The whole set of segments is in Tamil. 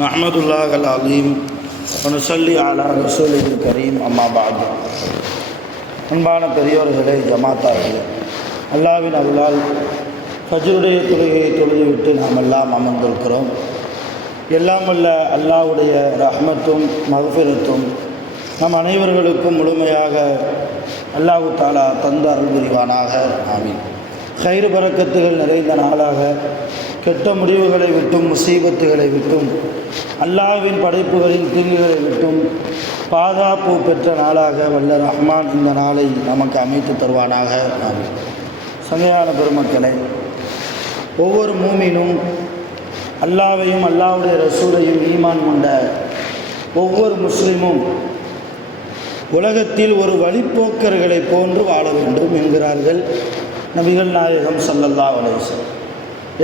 நஹ்மதுல்லாஹ் அல்-அலீம் வ நுஸல்லி அலா ரசூலில் கரீம் அம்மா பஅத். அன்பான பெரியோர்களே, ஜமாத்தார்களே, அல்லாஹ்வின் அருளால் ஃபஜ்ருடைய தொழுகையை தொழுதுவிட்டு நாம் எல்லாம் அமர்ந்திருக்கிறோம். எல்லாம் வல்ல அல்லாஹ்வுடைய ரஹ்மத்தும் மக்ஃபிரத்தும் நம் அனைவர்களுக்கும் முழுமையாக அல்லாஹ் தஆலா தந்து அருள் புரிவானாக. ஆமீன். கைர் பரக்கத்துகள் நிறைந்த நாளாக, கெட்ட முடிவுகளை விட்டும் முசீபத்துகளை விட்டும் அல்லாஹ்வின் படைப்புகளின் தீங்குகளை விட்டும் பாதுகாப்பு பெற்ற நாளாக வல்ல ரஹ்மான் இந்த நாளை நமக்கு அமைத்து தருவானாக. ஆமீன். சங்கையான பெருமக்களை, ஒவ்வொரு மூமினும் அல்லாஹ்வையும் அல்லாஹ்வுடைய ரசூலையும் ஈமான் கொண்ட ஒவ்வொரு முஸ்லிமும் உலகத்தில் ஒரு வழிப்போக்கர்களை போன்று வாழ வேண்டும் என்கிறார்கள் நபிகள் நாயகம் ஸல்லல்லாஹு அலைஹி வஸல்லம்.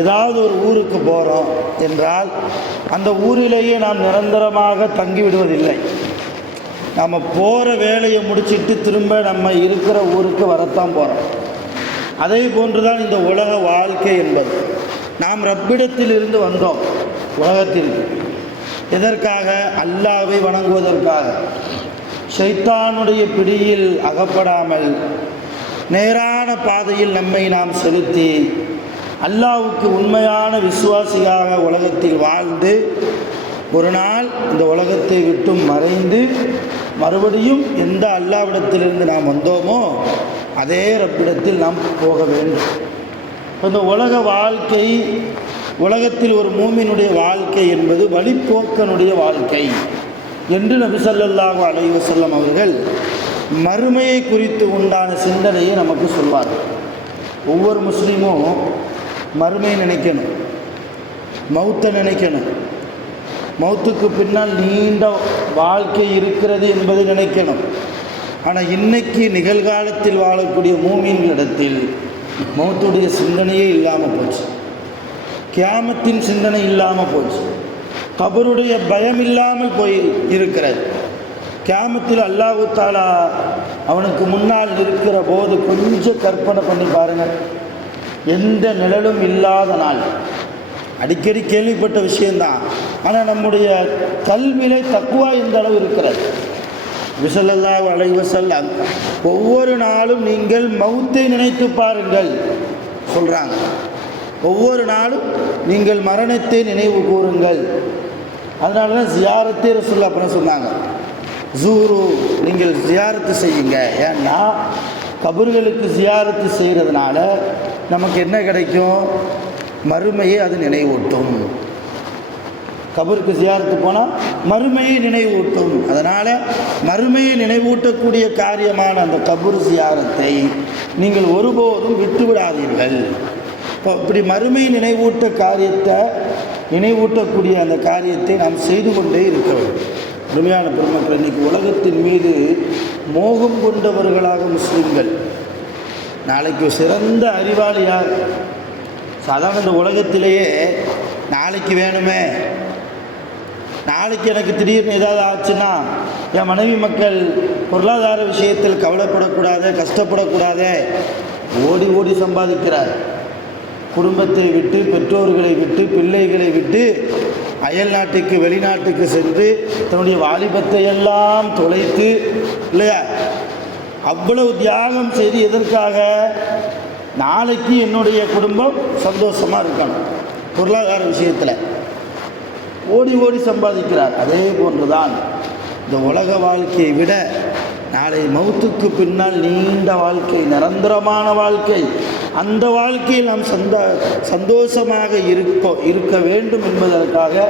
ஏதாவது ஒரு ஊருக்கு போகிறோம் என்றால் அந்த ஊரிலேயே நாம் நிரந்தரமாக தங்கிவிடுவதில்லை. நம்ம போகிற வேலையை முடிச்சுட்டு திரும்ப நம்ம இருக்கிற ஊருக்கு வரத்தான் போகிறோம். அதே போன்றுதான் இந்த உலக வாழ்க்கை என்பது. நாம் ரப்பிடத்தில் இருந்து வந்தோம் உலகத்திற்கு. எதற்காக? அல்லாஹ்வை வணங்குவதற்காக. ஷைத்தானுடைய பிடியில் அகப்படாமல் நேரான பாதையில் நம்மை நாம் செலுத்தி அல்லாஹ்வுக்கு உண்மையான விசுவாசியாக உலகத்தில் வாழ்ந்து ஒரு நாள் இந்த உலகத்தை விட்டு மறைந்து மறுபடியும் எந்த அல்லாஹ்விடத்திலிருந்து நாம் வந்தோமோ அதே ரப்பிடத்தில் நாம் போக வேண்டும். இந்த உலக வாழ்க்கை, உலகத்தில் ஒரு மூமினுடைய வாழ்க்கை என்பது வழிப்போக்கனுடைய வாழ்க்கை என்று நபி ஸல்லல்லாஹு அலைஹி வஸல்லம் அவர்கள் மறுமையை குறித்து உண்டான சிந்தனையை நமக்கு சொல்வார்கள். ஒவ்வொரு முஸ்லீமும் மறுமையை நினைக்கணும், மௌத்தை நினைக்கணும், மௌத்துக்கு பின்னால் நீண்ட வாழ்க்கை இருக்கிறது என்பதை நினைக்கணும். ஆனால் இன்னைக்கு நிகழ்காலத்தில் வாழக்கூடிய மூமின்களிடத்தில் மௌத்துடைய சிந்தனையே இல்லாமல் போச்சு, கியாமத்தின் சிந்தனை இல்லாமல் போச்சு, கபருடைய பயம் இல்லாமல் போய் இருக்கிறது. கியாமத்தில் அல்லாஹ் தஆலா அவனுக்கு முன்னால் இருக்கிற போது கொஞ்சம் கற்பனை பண்ணி பாருங்கள். எந்த நிழலும் இல்லாத நாள். அடிக்கடி கேள்விப்பட்ட விஷயந்தான். ஆனால் நம்முடைய கல்வியிலே தக்வா எந்த அளவு இருக்கிறது? ஸல்லல்லாஹு அலைஹி வஸல்லம் ஒவ்வொரு நாளும் நீங்கள் மௌத்தை நினைத்து பாருங்கள் சொல்கிறாங்க. ஒவ்வொரு நாளும் நீங்கள் மரணத்தை நினைவு கூறுங்கள். அதனால தான் ஜியாரத்தே ரசூலுல்லாஹ் அப்படின்னு சொன்னாங்க. ஜூரு, நீங்கள் ஜியாரத்து செய்யுங்க. ஏன்னா கபர்களுக்கு ஜியாரத்து செய்கிறதுனால நமக்கு என்ன கிடைக்கும்? மறுமையை அது நினைவூட்டும். கபருக்கு ஜியாரத்து போனால் மறுமையை நினைவூட்டும். அதனால் மறுமையை நினைவூட்டக்கூடிய காரியமான அந்த கபர் ஜியாரத்தை நீங்கள் ஒருபோதும் விட்டுவிடாதீர்கள். இப்போ இப்படி மறுமை நினைவூட்டக்கூடிய அந்த காரியத்தை நாம் செய்து கொண்டே இருக்க வேண்டும். உண்மையான பெருமக்கள், இன்றைக்கி உலகத்தின் மீது மோகம் கொண்டவர்களாக முஸ்லீம்கள். நாளைக்கு சிறந்த அறிவாளி யார்? சாதாரண இந்த உலகத்திலேயே நாளைக்கு வேணுமே, நாளைக்கு எனக்கு திடீர்னு ஏதாவது ஆச்சுன்னா என் மனைவி மக்கள் பொருளாதார விஷயத்தில் கவலைப்படக்கூடாது, கஷ்டப்படக்கூடாது, ஓடி ஓடி சம்பாதிக்கிறார். குடும்பத்தை விட்டு, பெற்றோர்களை விட்டு, பிள்ளைகளை விட்டு அயல் நாட்டுக்கு, வெளிநாட்டுக்கு சென்று தன்னுடைய வாலிபத்தை எல்லாம் தொலைத்து, இல்லையா, அவ்வளவு தியாகம் செய்து எதற்காக? நாளைக்கு என்னுடைய குடும்பம் சந்தோஷமாக இருக்கணும். பொருளாதார விஷயத்தில் ஓடி ஓடி சம்பாதிக்கிறார். அதே போன்றுதான் இந்த உலக வாழ்க்கையை விட நாளை மௌத்துக்கு பின்னால் நீண்ட வாழ்க்கை, நிரந்தரமான வாழ்க்கை, அந்த வாழ்க்கையில் நாம் சந்தோஷமாக இருக்க வேண்டும் என்பதற்காக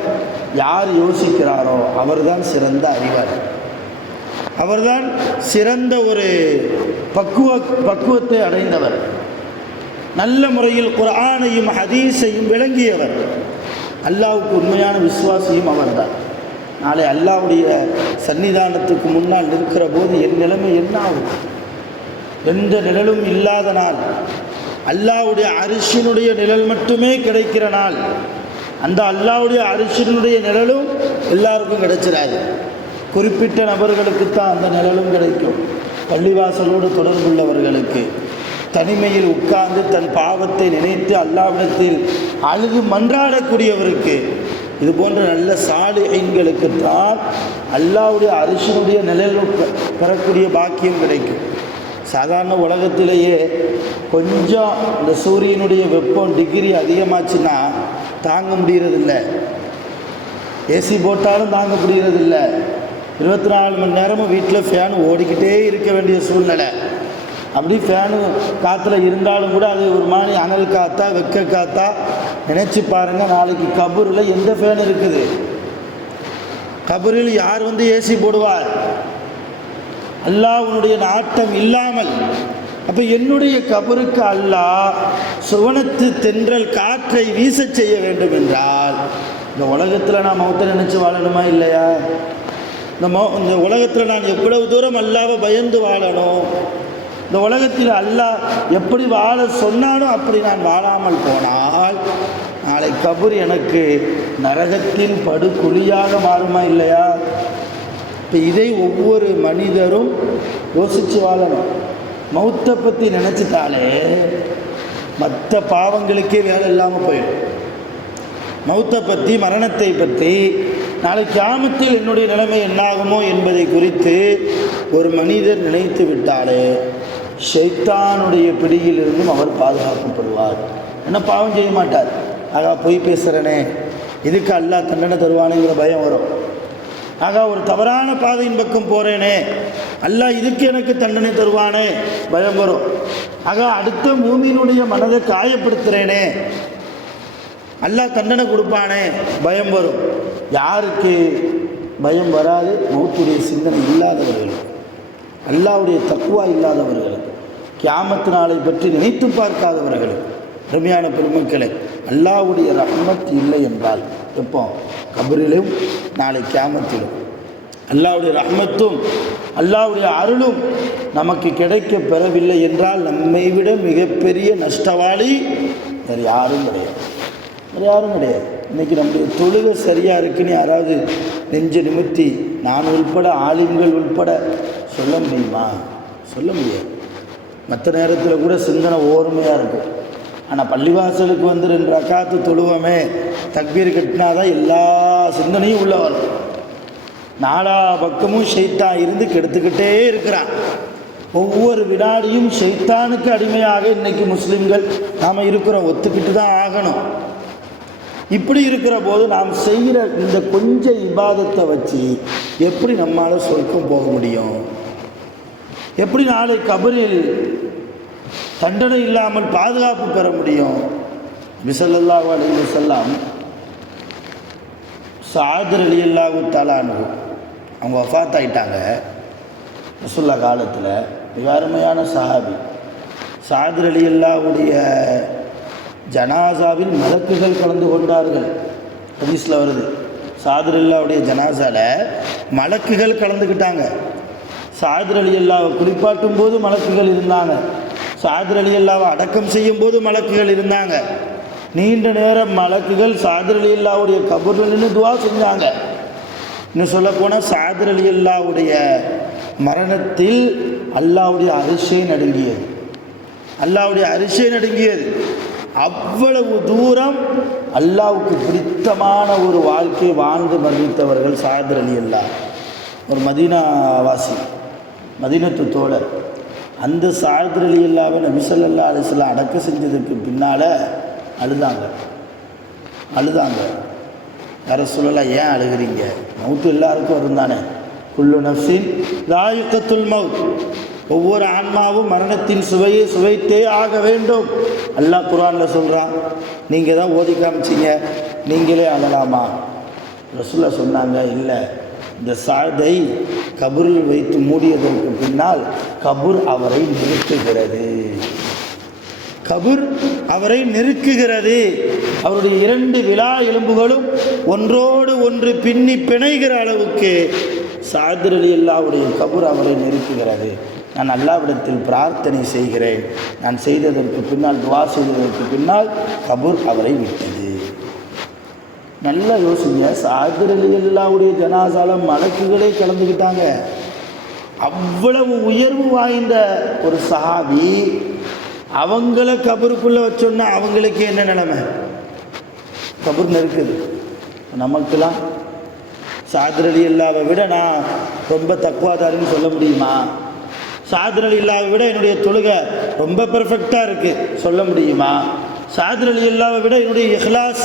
யார் யோசிக்கிறாரோ அவர்தான் சிறந்த அறிவாளி, அவர்தான் சிறந்த ஒரு பக்குவத்தை அடைந்தவர், நல்ல முறையில் குர்ஆனையும் ஹதீஸையும் விளங்கியவர். அல்லாஹ்வுக்கு உண்மையான விசுவாசியும் அவர்தான். நாளை அல்லாஹ்வுடைய சன்னிதானத்துக்கு முன்னால் நிற்கிற போது என் நிலைமை என்ன ஆகும்? எந்த நிழலும் இல்லாத நாள், அல்லாஹ்வுடைய அரிசினுடைய நிழல் மட்டுமே கிடைக்கிற நாள். அந்த அல்லாஹ்வுடைய அரிசினுடைய நிழலும் எல்லாருக்கும் கிடைச்சிடாது. குறிப்பிட்ட நபர்களுக்குத்தான் அந்த நிழலும் கிடைக்கும். பள்ளிவாசலோடு தொடர்புள்ளவர்களுக்கு, தனிமையில் உட்கார்ந்து தன் பாவத்தை நினைத்து அல்லாஹ்விடத்தில் அழுது மன்றாடக்கூடியவருக்கு, இது போன்ற நல்ல சாலிஹீன்களுக்குத்தான் அல்லாஹ்வுடைய அரிசினுடைய நிழல் பெறக்கூடிய பாக்கியம் கிடைக்கும். சாதாரண உலகத்திலேயே கொஞ்சம் இந்த சூரியனுடைய வெப்பம் டிகிரி அதிகமாச்சுன்னா தாங்க முடியறதில்லை. ஏசி போட்டாலும் தாங்க முடியறதில்லை. 24 மணி நேரமும் வீட்டில் ஃபேன் ஓடிக்கிட்டே இருக்க வேண்டிய சூழ்நிலை. அப்படி ஃபேனு காற்றுல இருந்தாலும் கூட அது ஒரு மாதிரி அனல் காற்றா வெக்க காற்றா. நினச்சி பாருங்கள், நாளைக்கு கபூரில் எந்த ஃபேன் இருக்குது? கபூரில் யார் வந்து ஏசி போடுவார்? அல்லாஹ்வுடைய நாட்டம் இல்லாமல். அப்போ என்னுடைய கபருக்கு அல்லாஹ் சுவனத்து தென்றல் காற்றை வீச செய்ய வேண்டும் என்றால், இந்த உலகத்தில் நான் மௌத்தை நினச்சி வாழணுமா இல்லையா? இந்த உலகத்தில் நான் எவ்வளவு தூரம் அல்லாஹ்வை பயந்து வாழணும்? இந்த உலகத்தில் அல்லாஹ் எப்படி வாழ சொன்னானோ அப்படி நான் வாழாமல் போனால் நாளை கபர் எனக்கு நரகத்தின் படுகுழியாக மாறுமா இல்லையா? இப்போ இதை ஒவ்வொரு மனிதரும் யோசித்து வாழணும். மௌத்தை பற்றி நினச்சிட்டாலே மற்ற பாவங்களுக்கே வேலை இல்லாமல் போயிடும். மௌத்தை பற்றி, மரணத்தை பற்றி, நாளை கியாமத்தில் என்னுடைய நிலைமை என்னாகுமோ என்பதை குறித்து ஒரு மனிதர் நினைத்து விட்டாலே ஷைத்தானுடைய பிடியிலிருந்தும் அவர் பாதுகாக்கப்படுவார். என்ன பாவம் செய்ய மாட்டார். ஆகா பொய் பேசுகிறனே, இதுக்கு அல்லாஹ் தண்டனை தருவானுங்கிற பயம் வரும். ஆகா ஒரு தவறான பாதையின் பக்கம் போகிறேனே, அல்லாஹ் இதுக்கு எனக்கு தண்டனை தருவானே பயம் வரும். ஆகா அடுத்த மூமியினுடைய மனதை காயப்படுத்துகிறேனே, அல்லாஹ் தண்டனை கொடுப்பானே பயம் வரும். யாருக்கு பயம் வராது? மௌத்துடைய சிந்தனை இல்லாதவர்களுக்கு, அல்லாஹ்வுடைய தக்வா இல்லாதவர்களுக்கு, கியாமத் நாளை பற்றி நினைத்து பார்க்காதவர்களுக்கு. அருமையான பெருமக்களே, அல்லாஹ்வுடைய ரஹ்மத் இல்லை என்றால் எப்போ? கபரிலும் நாளை கியாமத்திலும். அல்லாஹ்வுடைய ரஹ்மத்தும் அல்லாஹ்வுடைய அருளும் நமக்கு கிடைக்க பெறவில்லை என்றால் நம்மை விட மிகப்பெரிய நஷ்டவாளி வேறு யாரும் கிடையாது. வேறு யாரும் கிடையாது. இன்றைக்கி நம்முடைய தொழுகை சரியாக இருக்குன்னு யாராவது நெஞ்சு நிமித்தி நான் உள்பட, ஆலிம்கள் உள்பட சொல்ல முடியுமா? சொல்ல முடியாது. மற்ற நேரத்தில் கூட சிந்தனை ஓர்மையாக இருக்கும். ஆனால் பள்ளிவாசலுக்கு வந்து 2 ரக்காத்து தொழுவமே, தக்பீர் கட்டினாதான் எல்லா சிந்தனையும் உள்ள வரும். 4 பக்கமும் ஷைத்தான் இருந்து கெடுத்துக்கிட்டே இருக்கிறான். ஒவ்வொரு வினாடியும் ஷைத்தானுக்கு அடிமையாக இன்றைக்கி முஸ்லீம்கள் நாம் இருக்கிறோம். ஒத்துக்கிட்டு தான் ஆகணும். இப்படி இருக்கிற போது நாம் செய்கிற இந்த கொஞ்சம் இபாதத்தை வச்சு எப்படி நம்மளால் சொர்க்கம் போக முடியும்? எப்படி நாளை கபரில் தண்டனை இல்லாமல் பாதுகாப்பு பெற முடியும்? நபி ஸல்லல்லாஹு அலைஹி வஸல்லம் சஅத் ரலியல்லாஹு தஆலா அன்ஹு அவங்க வஃபாத் ஆயிட்டாங்க. ரசூலுல்லாஹ் காலத்தில் மிக அருமையான சஹாபி. சஅத் ரலியல்லாஹுடைய ஜனாசாவில் மலக்குகள் கலந்து கொண்டார்கள். ஹதீஸில் வருது, சஅத் ரலியல்லாஹுடைய ஜனாசாவில் மலக்குகள் கலந்துக்கிட்டாங்க. சஅத் ரலியல்லாஹு குளிப்பாட்டும் போது மலக்குகள் இருந்தாங்க. சஅத் ரலியல்லாஹு அடக்கம் செய்யும் போது மலக்குகள் இருந்தாங்க. நீண்ட நேரம் மலக்குகள் சஅத் ரலியல்லாஹுடைய கபரில் நின்று துஆ செஞ்சாங்க. இன்னும் சொல்லப்போனால் சஅத் ரலியல்லாஹுடைய மரணத்தில் அல்லாஹ்வுடைய அரிசே நடுங்கியது. அல்லாஹ்வுடைய அரிசே நடுங்கியது. அவ்வளவு தூரம் அல்லாஹ்வுக்கு பிடித்தமான ஒரு வாழ்க்கை வாழ்ந்து மரணித்தவர்கள் சஅத் ரலியல்லாஹு. ஒரு மதீனாவாசி, மதீனத்து தோழர். அந்த சஅத் ரலியல்லாஹு நபி ஸல்லல்லாஹு அலைஹி வஸல்லம் அடக்க செஞ்சதுக்கு பின்னால் அழுதாங்க. யா ரசூலல்லாஹ், ஏன் அழுகிறீங்க? மௌத்து எல்லாருக்கும் வரும் தானே. குல்லு நஃப்ஸின் ஸாயிகத்துல் மௌத், ஒவ்வொரு ஆன்மாவும் மரணத்தின் சுவையை சுவைத்தே ஆக வேண்டும். அல்லாஹ் குர்ஆனில் சொல்கிறான். நீங்கள் தான் ஓதி காமிச்சிங்க, நீங்களே அழலாமா? ரசூலுல்லாஹ் சொன்னாங்க, இல்லை, இந்த சஅதை கபூரில் வைத்து மூடியதற்கு பின்னால் கபூர் அவரை நிறுத்துகிறது. கபர் அவரை நெருக்குகிறது. அவருடைய 2 விலா எலும்புகளும் ஒன்றோடு ஒன்று பின்னி பிணைகிற அளவுக்கு சஅத் ரலியல்லாஹுடைய கபர் அவரை நெருக்குகிறது. நான் அல்லாஹ்விடத்தில் பிரார்த்தனை செய்கிறேன். நான் செய்ததற்கு பின்னால், துவா செய்ததற்கு பின்னால் கபர் அவரை விட்டது. நல்லா யோசிங்க, சஅத் ரலியல்லாஹுடைய ஜனாசால மலக்குகளே கலந்துக்கிட்டாங்க. அவ்வளவு உயர்வு வாய்ந்த ஒரு சஹாபி, அவங்கள கபருக்குள்ளே வச்சோன்னா அவங்களுக்கு என்ன நிலைமை? கபர் நெருக்குது. நமக்கெல்லாம் சஅத் ரலியல்லாஹை விட நான் ரொம்ப தக்வாதாரின்னு சொல்ல முடியுமா? சஅத் ரலியல்லாஹை விட என்னுடைய தொழுகை ரொம்ப பெர்ஃபெக்டாக இருக்குது சொல்ல முடியுமா? சஅத் ரலியல்லாஹை விட என்னுடைய இஹ்லாஸ்,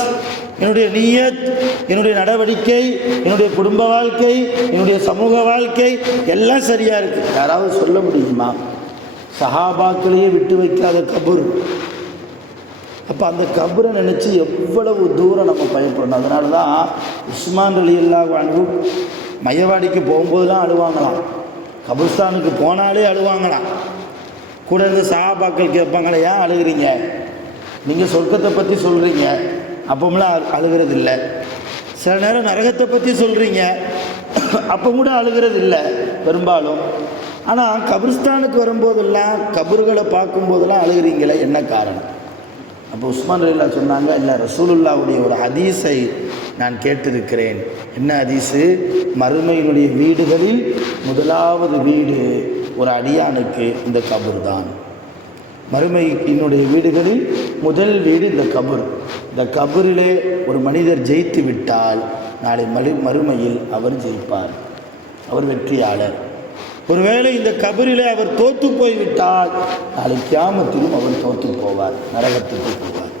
என்னுடைய நியத், என்னுடைய நடவடிக்கை, என்னுடைய குடும்ப வாழ்க்கை, என்னுடைய சமூக வாழ்க்கை எல்லாம் சரியாக இருக்குது யாராவது சொல்ல முடியுமா? சஹாபாக்களையே விட்டு வைக்காத கபர். அப்போ அந்த கபரை நினச்சி எவ்வளவு தூரம் நம்ம பயப்படணும். அதனால தான் உஸ்மான் ரலியல்லாஹு அன்ஹு மையவாடிக்கு போகும்போதெல்லாம் அழுவாங்களாம், கபர்ஸ்தானுக்கு போனாலே அழுவாங்களாம். கூட இருந்த சஹாபாக்கள் கேட்பாங்களே, ஏன் அழுகிறீங்க? நீங்கள் சொர்க்கத்தை பற்றி சொல்கிறீங்க, அப்போமெல்லாம் அழுகிறது இல்லை. சில நேரம் நரகத்தை பற்றி சொல்கிறீங்க, அப்போ கூட அழுகிறது இல்லை பெரும்பாலும். ஆனால் கபிரிஸ்தானுக்கு வரும்போதெல்லாம், கபர்களை பார்க்கும்போதெல்லாம் அழுகிறீங்களே, என்ன காரணம்? அப்போ உஸ்மான் ரலியல்லாஹு சொன்னாங்க, இல்லை, ரசூலுல்லாஹ்வுடைய ஒரு ஹதீஸை நான் கேட்டிருக்கிறேன். என்ன ஹதீஸு? மறுமையினுடைய வீடுகளில் முதலாவது வீடு ஒரு அடியானுக்கு இந்த கபர் தான். மறுமையினுடைய வீடுகளில் முதல் வீடு இந்த கபர். இந்த கபரிலே ஒரு மனிதர் ஜெயித்து விட்டால் நாளை மறுமையில் அவர் ஜெயிப்பார், அவர் வெற்றியாளர். ஒருவேளை இந்த கபரிலே அவர் தோற்று போய்விட்டால் நாளை கியாமத்திலும் அவர் தோற்று போவார், நரகத்துக்கு போவார்.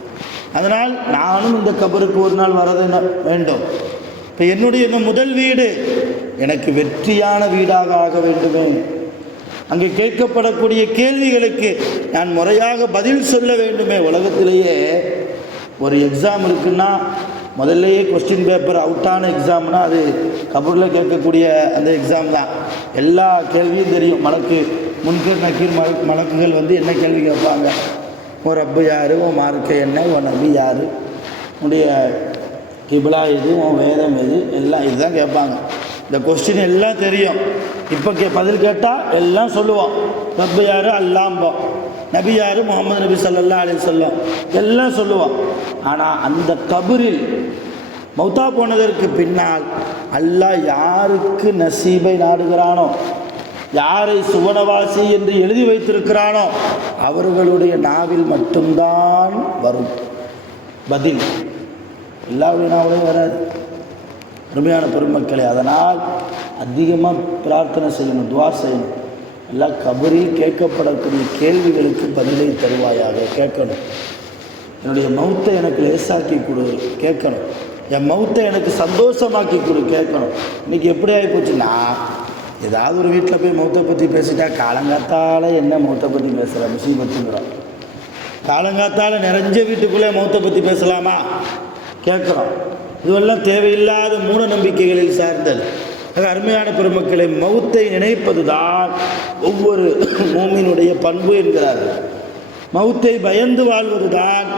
அதனால் நானும் இந்த கபருக்கு ஒரு நாள் வரது வேண்டும். இப்போ என்னுடைய இந்த முதல் வீடு எனக்கு வெற்றியான வீடாக ஆக வேண்டுமே. அங்கே கேட்கப்படக்கூடிய கேள்விகளுக்கு நான் முறையாக பதில் சொல்ல வேண்டுமே. உலகத்திலேயே ஒரு எக்ஸாம் இருக்குன்னா முதல்லையே கொஸ்டின் பேப்பர் அவுட்டான எக்ஸாம்னா அது கபூரில் கேட்கக்கூடிய அந்த எக்ஸாம் தான். எல்லா கேள்வியும் தெரியும். முன்கீர் நக்கீர் மலக்குகள் என்ன கேள்வி கேட்பாங்க? உன் ரப்பு யார், உன் மார்க்க என்ன, உன் நபி யார், உன்னுடைய கிபிலா எது, உன் வேதம் எது, எல்லாம் இதுதான் கேட்பாங்க. இந்த கொஸ்டின் எல்லாம் தெரியும். இப்போ பதில் கேட்டால் எல்லாம் சொல்லுவோம். ரப்பு யார், அல்லாம்போம். நபி யார், முகமது நபி ஸல்லல்லாஹு அலைஹி வஸல்லம், எல்லாம் சொல்லுவோம். ஆனால் அந்த கபரில் மௌத்தா போனதற்கு பின்னால் அல்லாஹ் யாருக்கு நசீபை நாடுகிறானோ, யாரை சுவனவாசி என்று எழுதி வைத்திருக்கிறானோ அவர்களுடைய நாவில் மட்டும்தான் வரும் பதில். எல்லாருடைய நாவிலையும் வராது. அருமையான பெருமக்களே, அதனால் அதிகமாக பிரார்த்தனை செய்யணும், துவா செய்யணும். எல்லாம் கபரில் கேட்கப்படக்கூடிய கேள்விகளுக்கு பதிலை தருவாயாக கேட்கணும். என்னுடைய மௌத்தை எனக்கு லேசாக்கி கொடு கேட்கணும். என் மௌத்தை எனக்கு சந்தோஷமாக்கி கொடு கேட்கணும். இன்றைக்கி எப்படி ஆகிப்போச்சுன்னா, ஏதாவது ஒரு வீட்டில் போய் மௌத்தை பற்றி பேசிட்டா காலங்காத்தால் என்ன மௌத்தை பற்றி பேசுகிற முசீபத்துங்கிறோம். காலங்காத்தால் நிறைஞ்ச வீட்டுக்குள்ளே மௌத்தை பற்றி பேசலாமா கேட்குறோம். இதுவெல்லாம் தேவையில்லாத மூட நம்பிக்கைகளில் சார்ந்தல். அருமையான பெருமக்களை, மௌத்தை நினைப்பது தான் ஒவ்வொரு மூமினுடைய பண்பு என்கிறார்கள். மௌத்தை பயந்து வாழ்வது தான்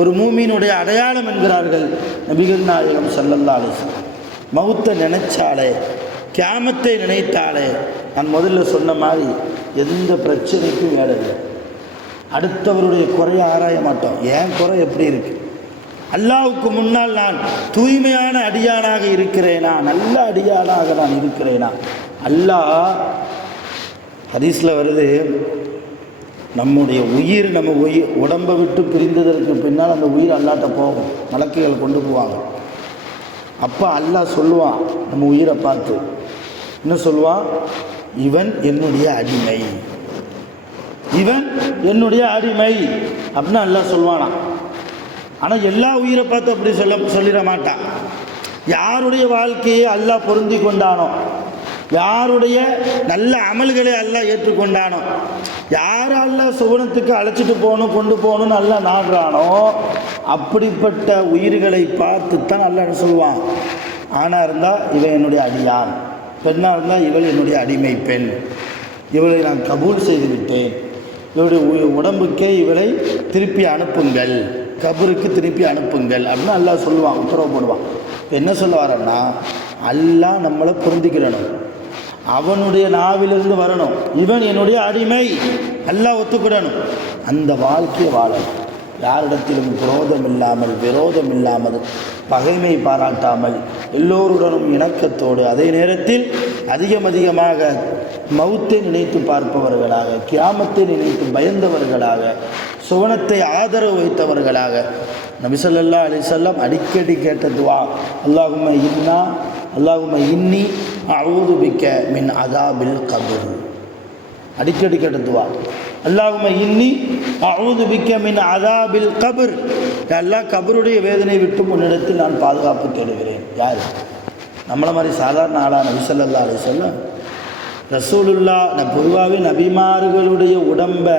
ஒரு மூமினுடைய அடையாளம் என்கிறார்கள் நபிகள் நாயகம் ஸல்லல்லாஹு அலைஹி வஸல்லம். மௌத்தை நினைச்சாலே, கியாமத்தை நினைத்தாலே, நான் முதல்ல சொன்ன மாதிரி எந்த பிரச்சனைக்கும் வேலை இல்லை. அடுத்தவருடைய குறையை ஆராய மாட்டோம். ஏன் குறை எப்படி இருக்குது, அல்லாஹ்வுக்கு முன்னால் நான் தூய்மையான அடியானாக இருக்கிறேனா, நல்ல அடியானாக நான் இருக்கிறேனா? அல்லாஹ் ஹதீஸில் வருது, நம்முடைய உயிர் உடம்பை விட்டு பிரிந்ததற்கு பின்னால் அந்த உயிர் அல்லாஹ்ட்ட போகும், மலக்குகள் கொண்டு போவாங்க. அப்போ அல்லாஹ் சொல்லுவான் நம்ம உயிரை பார்த்து, என்ன சொல்லுவான்? இவன் என்னுடைய அடிமை, இவன் என்னுடைய அடிமை அப்படின்னு அல்லாஹ் சொல்லுவானா. ஆனால் எல்லா உயிரை பார்த்து அப்படி சொல்லிட மாட்டான். யாருடைய வாழ்க்கையை அல்லாஹ் பொருந்தி கொண்டானோ, யாருடைய நல்ல அமல்களை அல்லாஹ் ஏற்றுக்கொண்டானோ, யார் அல்லாஹ் சுவனத்துக்கு அழைச்சிட்டு போகணும், கொண்டு போகணும்னு அல்லாஹ் நாடுறானோ, அப்படிப்பட்ட உயிர்களை பார்த்து தான் அல்லாஹ் என்ன சொல்லுவான்? ஆணாக இருந்தால் இவன் என்னுடைய அடியான், பெண்ணாக இருந்தால் இவள் என்னுடைய அடிமை பெண், இவளை நான் கபூல் செய்து விட்டேன், இவருடைய உடம்புக்கே இவளை திருப்பி அனுப்புங்கள், கபருக்கு திருப்பி அனுப்புங்கள் அப்படின்னு அல்லாஹ் சொல்லுவான், உத்தரவு போடுவான். இப்போ என்ன சொல்ல வரேன்னா, அல்லாஹ் நம்மளை பொருந்திக்கிறணும், அவனுடைய நாவிலிருந்து வரணும், இவன் என்னுடைய அடிமை, அல்லாஹ் ஒத்துக்கிடணும். அந்த வாழ்க்கையை வாழணும். யாரிடத்திலும் குரோதம் இல்லாமல், விரோதம் இல்லாமல், பகைமை பாராட்டாமல், எல்லோருடனும் இணக்கத்தோடு, அதே நேரத்தில் அதிகமாக மௌத்தை நினைத்து பார்ப்பவர்களாக, கியாமத்தை நினைத்து பயந்தவர்களாக, சுவனத்தை ஆதரவு வைத்தவர்களாக. நபி ஸல்லல்லாஹு அலைஹி வஸல்லம் அடிக்கடி கேட்ட துஆ, அல்லாஹும்ம இன்னி அஊது பிக்க மின் அஸாபில் கப்ர். அடிக்கடி கேட்ட துஆ, அல்லாஹும்ம இன்னி அஊது பிக்க மின் அஸாபில் கப்ர். அல்லாஹ் கபருடைய வேதனை விட்டு முன்னிடத்தில் நான் பாதுகாப்பு தேடுகிறேன். யார்? நம்மளை மாதிரி சாதாரண ஆளான நபி ஸல்லல்லாஹு அலைஹி வஸல்லம் ரசூலுல்லாஹ். பொதுவாகவே நபிமார்களுடைய உடம்பை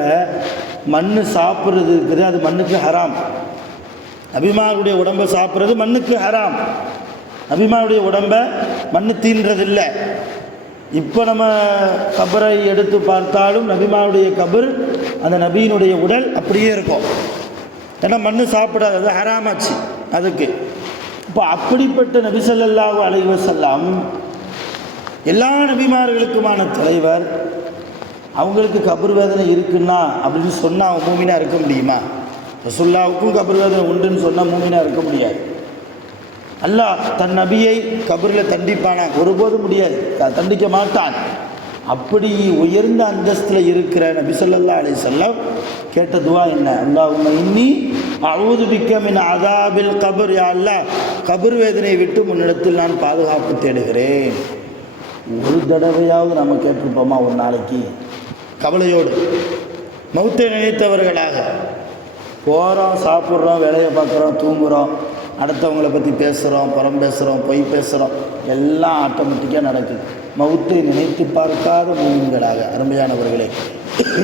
மண் சாப்பிட்றது இருக்குது, அது மண்ணுக்கு ஹராம். நபிமாருடைய உடம்பை சாப்பிட்றது மண்ணுக்கு ஹராம். நபிமாருடைய உடம்பை மண் தீன்றதில்லை. இப்போ நம்ம கபரை எடுத்து பார்த்தாலும் நபிமாருடைய கபர், அந்த நபியினுடைய உடல் அப்படியே இருக்கும். ஏன்னா மண் சாப்பிடாது, அது ஹராமாச்சு அதுக்கு. இப்போ அப்படிப்பட்ட நபி ஸல்லல்லாஹு அலைஹி வஸல்லம் எல்லா நபிமார்களுக்குமான தலைவர். அவங்களுக்கு கபர் வேதனை இருக்குன்னா அப்படின்னு சொன்னால் அவன் மூமினாக இருக்க முடியுமா? ரசூலுல்லாஹ்வுக்கும் கபர் வேதனை உண்டுன்னு சொன்னால் மூமினாக இருக்க முடியாது. அல்லாஹ் தன் நபியை கபரில் தண்டிப்பானா? ஒருபோதும் முடியாது, தண்டிக்க மாட்டான். அப்படி உயர்ந்த அந்தஸ்தில் இருக்கிற நபி ஸல்லல்லாஹு அலைஹி வஸல்லம் கேட்ட துஆ என்ன? அல்லாஹும்ம இன்னி அஊது பிக்க மின் அஸாபில் கபர். யா அல்லாஹ், கபர் வேதனையை விட்டு முன்னிடத்தில் நான் பாதுகாப்பு தேடுகிறேன். ஒரு தடவையாவது நம்ம கேட்டிருப்போமா ஒரு நாளைக்கு? கவலையோடு மௌத்தை நினைத்தவர்களாக போகிறோம், சாப்பிட்றோம், வேலையை பார்க்குறோம், தூங்குகிறோம், அடுத்தவங்களை பற்றி பேசுகிறோம், புறம் பேசுகிறோம், பொய் பேசுகிறோம், எல்லாம் ஆட்டோமேட்டிக்காக நடக்குது. மௌத்தை நினைத்து பார்க்காத மூமின்களாக. அருமையானவர்களே,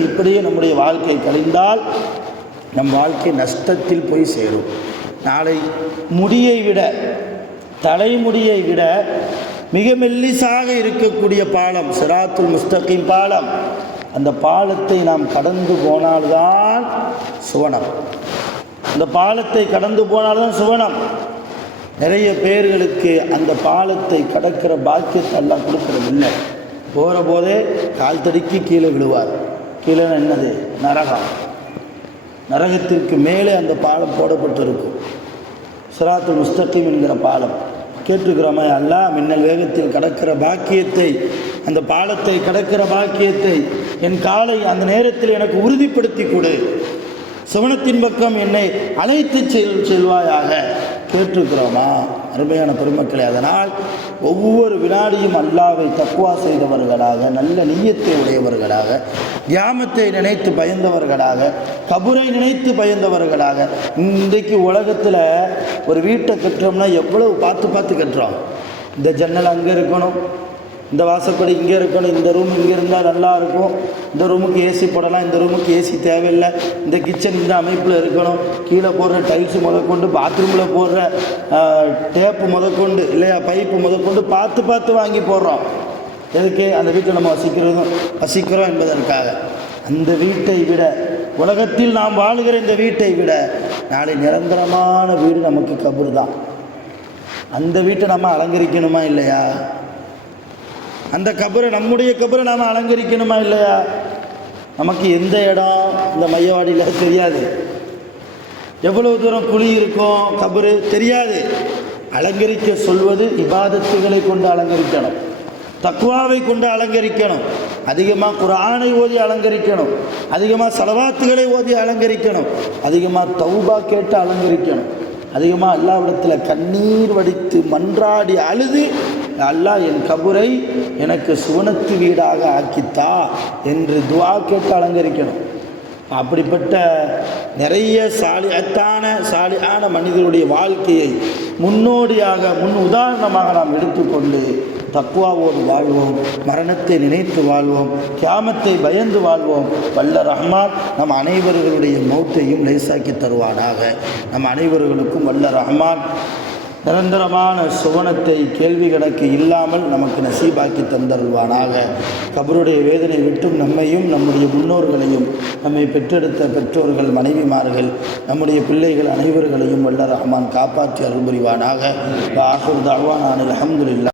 இப்படியே நம்முடைய வாழ்க்கை கழிந்தால் நம் வாழ்க்கை நஷ்டத்தில் போய் சேரும். நாளை முடியை விட, தலைமுடியை விட மிக மெல்லிசாக இருக்கக்கூடிய பாலம் சிராத்துல் முஸ்தகீம் பாலம். அந்த பாலத்தை நாம் கடந்து போனால்தான் சுவனம். அந்த பாலத்தை கடந்து போனால்தான் சுவனம். நிறைய பேர்களுக்கு அந்த பாலத்தை கடக்கிற பாக்கியத்தை எல்லாம் கொடுக்கறதில்லை. போகிற போதே கால் தடுக்கி கீழே விழுவார். கீழே என்னது? நரகம். நரகத்திற்கு மேலே அந்த பாலம் போடப்பட்டிருக்கும். சிராத்துல் முஸ்தகீம் என்கிற பாலம். கேட்டுக்கிறோமா? அல்லாஹ் மின்னல் வேகத்தில் கடக்கிற பாக்கியத்தை, அந்த பாலத்தை கடக்கிற பாக்கியத்தை என் காலை அந்த நேரத்தில் எனக்கு உறுதிப்படுத்தி கொடு, சுவனத்தின் பக்கம் என்னை அழைத்து செல்வாயாக. கேட்டிருக்கிறோமா அருமையான பெருமக்களே? அதனால் ஒவ்வொரு வினாடியும் அல்லாஹ்வை தக்வா செய்தவர்களாக, நல்ல நிய்யத்தை உடையவர்களாக, கியாமத்தை நினைத்து பயந்தவர்களாக, கபரை நினைத்து பயந்தவர்களாக. இன்றைக்கு உலகத்தில் ஒரு வீட்டை கட்டுறோம்னா எவ்வளவு பார்த்து கட்டுறோம். இந்த ஜன்னல் அங்கே இருக்கணும், இந்த வாசப்படி இங்கே இருக்கணும், இந்த ரூம் இங்கே இருந்தால் நல்லா இருக்கும், இந்த ரூமுக்கு ஏசி போடலாம், இந்த ரூமுக்கு ஏசி தேவையில்லை, இந்த கிச்சன் இந்த அமைப்பில் இருக்கணும், கீழே போடுற டைல்ஸு முதற்கொண்டு, பாத்ரூமில் போடுற டேப்பு முதற்கொண்டு, இல்லையா, பைப்பு முதற்கொண்டு பார்த்து வாங்கி போடுறோம். எதுக்கு? அந்த வீட்டை நம்ம வசிக்கிறோம் என்பதற்காக. அந்த வீட்டை விட, உலகத்தில் நாம் வாழுகிற இந்த வீட்டை விட நாளை நிரந்தரமான வீடு நமக்கு கபர் தான். அந்த வீட்டை நம்ம அலங்கரிக்கணுமா இல்லையா? அந்த கபரை, நம்முடைய கபரை நாம் அலங்கரிக்கணுமா இல்லையா? நமக்கு எந்த இடம் இந்த மையவாடியில் தெரியாது, எவ்வளவு தூரம் குழி இருக்கும் கபரு தெரியாது. அலங்கரிக்க சொல்வது இபாதத்துகளை கொண்டு அலங்கரிக்கணும், தக்வாவை கொண்டு அலங்கரிக்கணும், அதிகமாக குர்ஆனை ஓதி அலங்கரிக்கணும், அதிகமாக ஸலவாத்துகளை ஓதி அலங்கரிக்கணும், அதிகமாக தௌபா கேட்டு அலங்கரிக்கணும், அதிகமாக அல்லாஹ்விடத்தில் கண்ணீர் வடித்து மன்றாடி அழுது, அல்லாஹ் என் கபரை எனக்கு சுவனத்து வீடாக ஆக்கித்தா என்று துஆ கேட்டு அலங்கரிக்கணும். அப்படிப்பட்ட நிறைய சாலியான மனிதருடைய வாழ்க்கையை முன்னோடியாக, முன் உதாரணமாக நாம் எடுத்துக்கொண்டு தக்வாவோடு வாழ்வோம், மரணத்தை நினைத்து வாழ்வோம், கியாமத்தை பயந்து வாழ்வோம். வல்ல ரஹ்மான் நம் அனைவர்களுடைய மௌத்தையும் லேசாக்கி தருவானாக. நம் அனைவர்களுக்கும் வல்ல ரஹ்மான் நிரந்தரமான சுவனத்தை கேள்வி கணக்கு இல்லாமல் நமக்கு நசீபாக்கி தந்தருள்வானாக. கபருடைய வேதனை விட்டும் நம்மையும் நம்முடைய முன்னோர்களையும் நம்மை பெற்றெடுத்த பெற்றோர்கள் மனைவிமார்கள் நம்முடைய பிள்ளைகள் அனைவர்களையும் வல்ல ரஹ்மான் காப்பாற்றி அருள் புரிவானாக. ஆஹிர் தஅவானா அல்ஹம்துலில்லாஹ்.